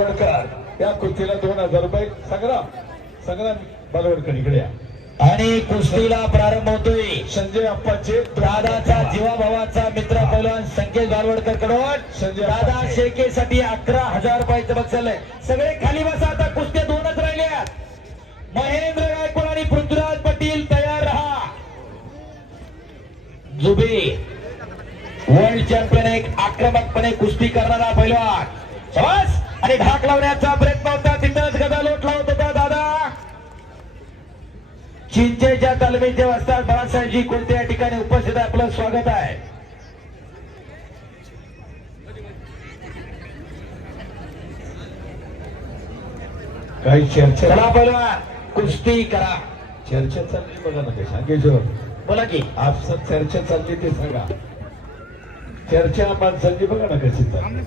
बालवडकर या कुस्तीला 2000 रुपये. संग्राम बालवडकर इकडे या. आणि कुस्तीला प्रारंभ होतोय संजय अप्पाचे दादाचा जीवाभावाचा मित्र पैलवान संकेत बालवडकर कडून दादा शेळकेसाठी 11,000 रुपयाचं बक्षीस आहे. सगळे खाली बसा, आता कुस्त्या 2च राहिल्या. महेंद्र गायकवाड आणि पृथ्वीराज पाटील तयार राहा. जुबे वर्ल्ड चॅम्पियन, एक आक्रमकपणे कुस्ती करणारा पैलवान. शाबास. आणि ढाक लावण्याचा प्रयत्न होता, तिथंच गदा लोट लावत होता दादा. चिंचेच्या तालमीचे वस्ताद बाळासाहेबजी कोणत्या या ठिकाणी उपस्थित आहे, आपलं स्वागत आहे. काही चर्चा चला पैलवान कुस्ती करा. चर्चा चालली बघा ना. सांगेश्वर बोला की आपसात चर्चा चालली ते सांगा. चर्चा माणसांची बघा ना कशी चालली.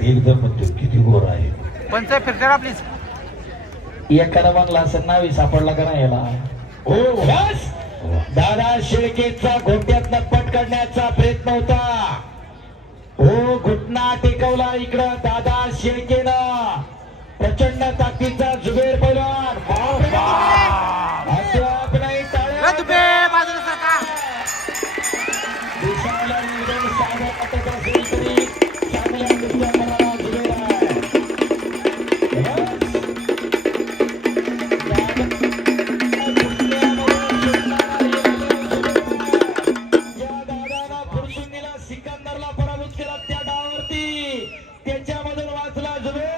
एकदम म्हणतो किती गोर आहे. पंचायत फिरते ना प्लीज. एखादा मागला असं नावी सापडला का नाही याला. हो बस. दादा शेळकेचा घोट्यातनं पट काढण्याचा प्रयत्न होता. हो घुटना टेकवला इकडं दादा शेळकेनं. प्रचंड ताकदीचा जुबेर पैलवान. अद्याप नाही टाळ्या. बाजूला सरका. दिसायला एकदम साधं वाटत असेल तरी चांगल्या कुस्त्या करणारा जुबेर आहे. या दादाला फुरसुंगीला सिकंदरला पराभूत केला त्या डावावरती. त्याच्यामधून वाचला जुबेर.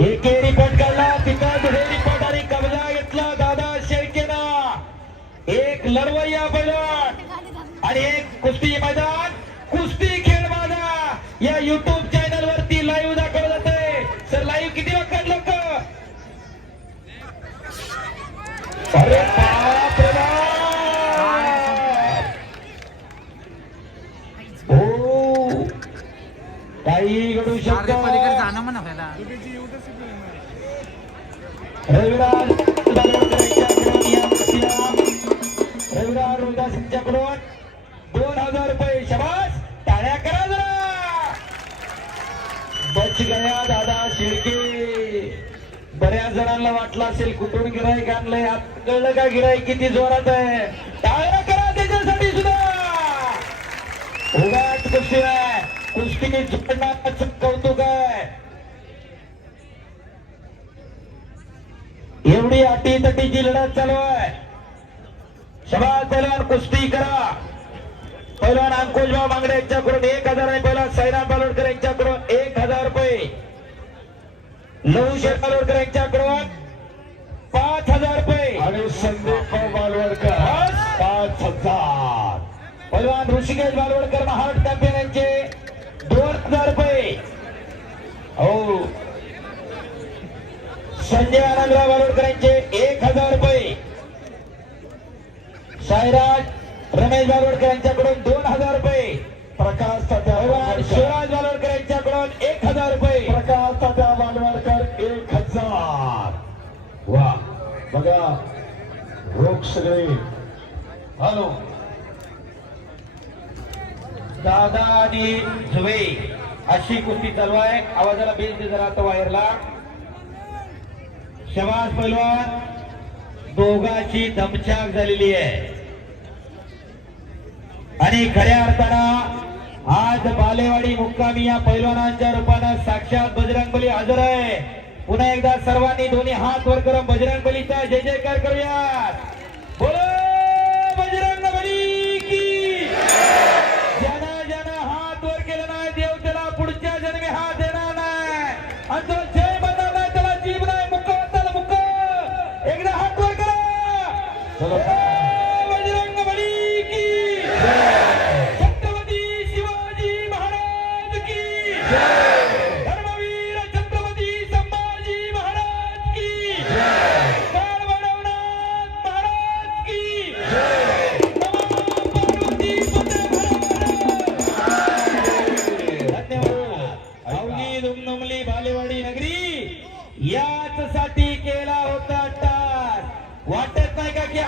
एकेरी पट काढला, तिथं दुहेरी पट आणि कब्जा घेतला दादा शेळकेनं. एक लढवय्या पैलवान आणि एक कुस्ती मैदान. कुस्ती खेळ माझा या युट्यूब चॅनल वरती लाईव्ह दाखवलं जाते. सर लाईव्ह किती वाजतात लोक. अरे बाप रे बाप. हो काही घडू शकतं. पलीकडे जाणं म्हणा पहिला. रविराज रविराज रोहिदास यांच्याकडून 2000 रुपये. शाबास. टाळ्या करा जरा. बच गया दादा शेळके. बऱ्याच जणांना वाटलं असेल कुठून गिराईक आणलंय. आता कळलं का गिराईक किती जोरात आहे. टाळ्या करा त्याच्यासाठी सुद्धा. उगाच कुस्ती आहे. कुस्ती जोडण्याचं कौतुक आहे. एवढी अटी तटीची लढत चालू आहे. शाबास पैलवान कुस्ती करा. पैलवान अंकुशभाऊ बांगडे यांच्याकडून 1000 आहे. पहिला साईनाथ बालोडकर यांच्याकडून 1000 रुपये. लवशेर बालोडकर यांच्याकडून 5000 रुपये. आणि संदीप बालवडकर 5000. पैलवान ऋषिकेश बालवडकर महाराष्ट्र चॅम्पियन यांचे 2000 रुपये. हो संजय आनंदराव बालोडकर यांचे 1000 रुपये. साईराज रमेश बालोडकर यांच्याकडून 2000 रुपये. प्रकाश तात्या शिवराज बालोडकर यांच्याकडून 1000 रुपये. प्रकाश तात्या बालवडकर 1000. वा बघा रोख सगळे. हॅलो दादा आणि जुबे अशी कुस्ती चालू आहे. आवाजाला बेस दे जरा आता वायरला. शबास पैलवान. दोघांची दमछाक झालेली आहे आणि खऱ्या अर्थानं आज बालेवाडी मुक्कामी या पैलवानांच्या रूपानं साक्षात बजरंगबली हजर आहे. पुन्हा एकदा सर्वांनी दोन्ही हात वर करून बजरंगबलीचा जय जयकार करूयात. बोलो बजरंगबली की. ज्यानं ज्यानं हात वर केला नाही देव त्याला पुढच्या जन्मी हात देणार नाही. आणि तो जय म्हणणार नाही त्याला जीव नाही. मुक्क त्याला मुक्क. एकदा हात वर करा. बजरंगबली की. छत्रपती शिवाजी महाराज की. धर्मवीर छत्रपती संभाजी महाराज की. बाळवडवनाथ महाराज की. पार्वती धन्यवाद. अवघी दुमदुमली बालेवाडी नगरी याच साठी केला होता टास. वाटत नाही का की